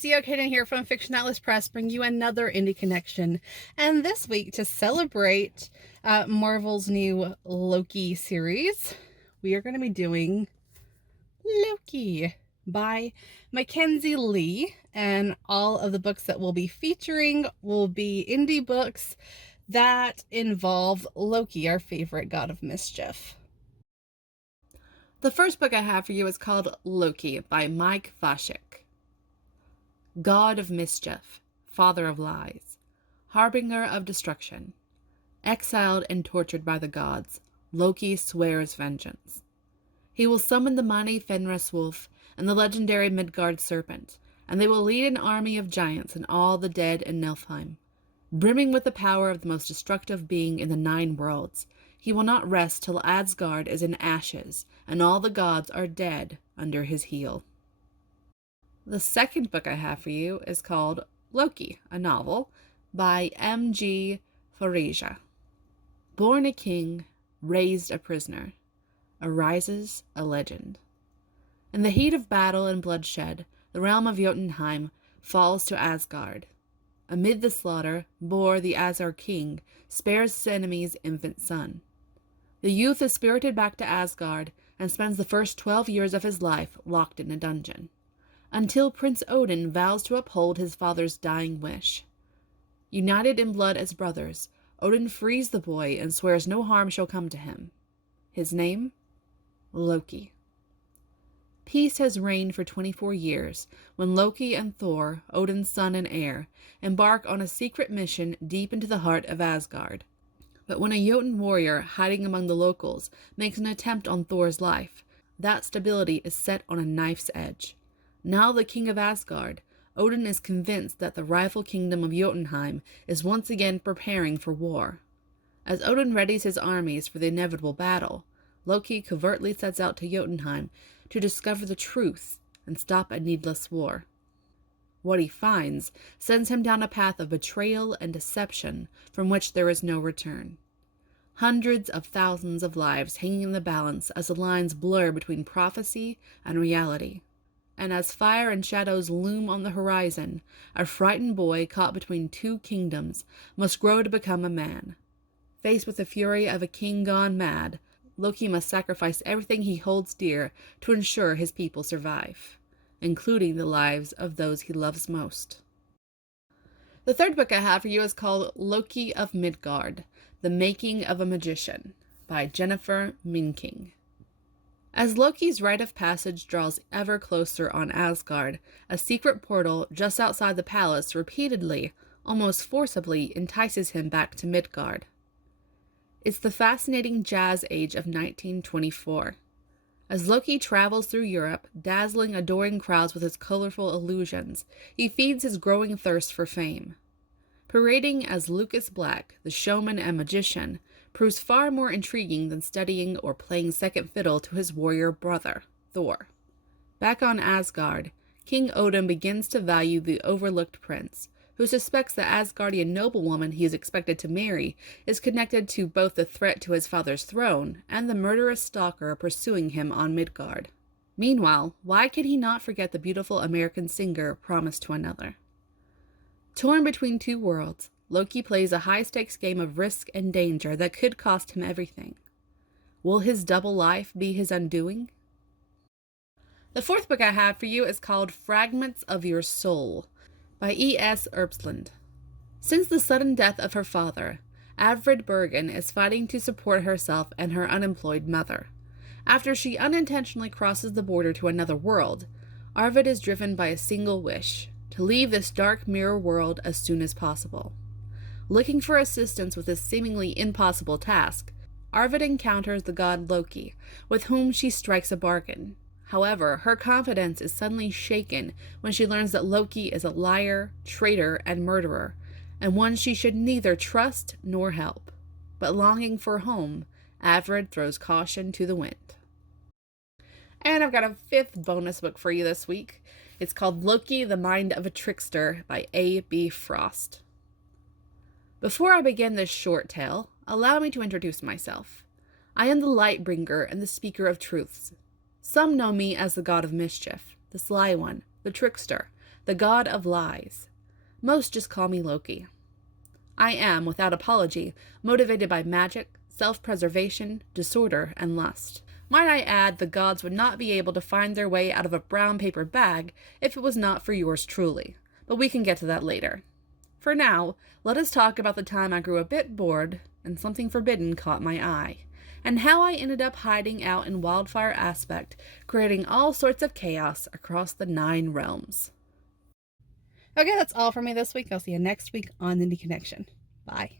CO Kaden here from Fiction Atlas Press, bringing you another Indie Connection. And this week, to celebrate Marvel's new Loki series, we are going to be doing Loki by Mackenzie Lee. And all of the books that we'll be featuring will be indie books that involve Loki, our favorite god of mischief. The first book I have for you is called Loki by Mike Vashik. God of mischief, father of lies, harbinger of destruction, exiled and tortured by the gods, Loki swears vengeance. He will summon the mighty Fenris wolf and the legendary Midgard serpent, and they will lead an army of giants and all the dead in Niflheim. Brimming with the power of the most destructive being in the 9 worlds, he will not rest till Asgard is in ashes and all the gods are dead under his heel. The second book I have for you is called Loki, a novel by M.G. Farija. Born a king, raised a prisoner, arises a legend. In the heat of battle and bloodshed, the realm of Jotunheim falls to Asgard. Amid the slaughter, Bor, the Asgard king, spares his enemy's infant son. The youth is spirited back to Asgard and spends the first 12 years of his life locked in a dungeon, until Prince Odin vows to uphold his father's dying wish. United in blood as brothers, Odin frees the boy and swears no harm shall come to him. His name? Loki. Peace has reigned for 24 years when Loki and Thor, Odin's son and heir, embark on a secret mission deep into the heart of Asgard. But when a Jotun warrior hiding among the locals makes an attempt on Thor's life, that stability is set on a knife's edge. Now the king of Asgard, Odin is convinced that the rival kingdom of Jotunheim is once again preparing for war. As Odin readies his armies for the inevitable battle, Loki covertly sets out to Jotunheim to discover the truth and stop a needless war. What he finds sends him down a path of betrayal and deception from which there is no return. Hundreds of thousands of lives hanging in the balance as the lines blur between prophecy and reality. And as fire and shadows loom on the horizon, a frightened boy caught between 2 kingdoms must grow to become a man. Faced with the fury of a king gone mad, Loki must sacrifice everything he holds dear to ensure his people survive, including the lives of those he loves most. The third book I have for you is called Loki of Midgard, The Making of a Magician by Jennifer Minking. As Loki's rite of passage draws ever closer on Asgard, a secret portal just outside the palace repeatedly, almost forcibly, entices him back to Midgard. It's the fascinating jazz age of 1924. As Loki travels through Europe, dazzling adoring crowds with his colorful illusions, he feeds his growing thirst for fame. Parading as Lucas Black, the showman and magician, proves far more intriguing than studying or playing second fiddle to his warrior brother, Thor. Back on Asgard, King Odin begins to value the overlooked prince, who suspects the Asgardian noblewoman he is expected to marry is connected to both the threat to his father's throne and the murderous stalker pursuing him on Midgard. Meanwhile, why can he not forget the beautiful American singer promised to another? Torn between 2 worlds, Loki plays a high-stakes game of risk and danger that could cost him everything. Will his double life be his undoing? The fourth book I have for you is called Fragments of Your Soul by E.S. Erbsland. Since the sudden death of her father, Avrid Bergen is fighting to support herself and her unemployed mother. After she unintentionally crosses the border to another world, Arvid is driven by a single wish: to leave this dark mirror world as soon as possible. Looking for assistance with this seemingly impossible task, Arvid encounters the god Loki, with whom she strikes a bargain. However, her confidence is suddenly shaken when she learns that Loki is a liar, traitor, and murderer, and one she should neither trust nor help. But longing for home, Avrid throws caution to the wind. And I've got a 5th bonus book for you this week. It's called Loki, the Mind of a Trickster by A.B. Frost. Before I begin this short tale, allow me to introduce myself. I am the Lightbringer and the Speaker of Truths. Some know me as the God of Mischief, the Sly One, the Trickster, the god of lies. Most just call me Loki. I am, without apology, motivated by magic, self-preservation, disorder, and lust. Might I add, the gods would not be able to find their way out of a brown paper bag if it was not for yours truly, but we can get to that later. For now, let us talk about the time I grew a bit bored and something forbidden caught my eye, and how I ended up hiding out in Wildfire Aspect, creating all sorts of chaos across the 9 realms. Okay, that's all for me this week. I'll see you next week on Indie Connection. Bye.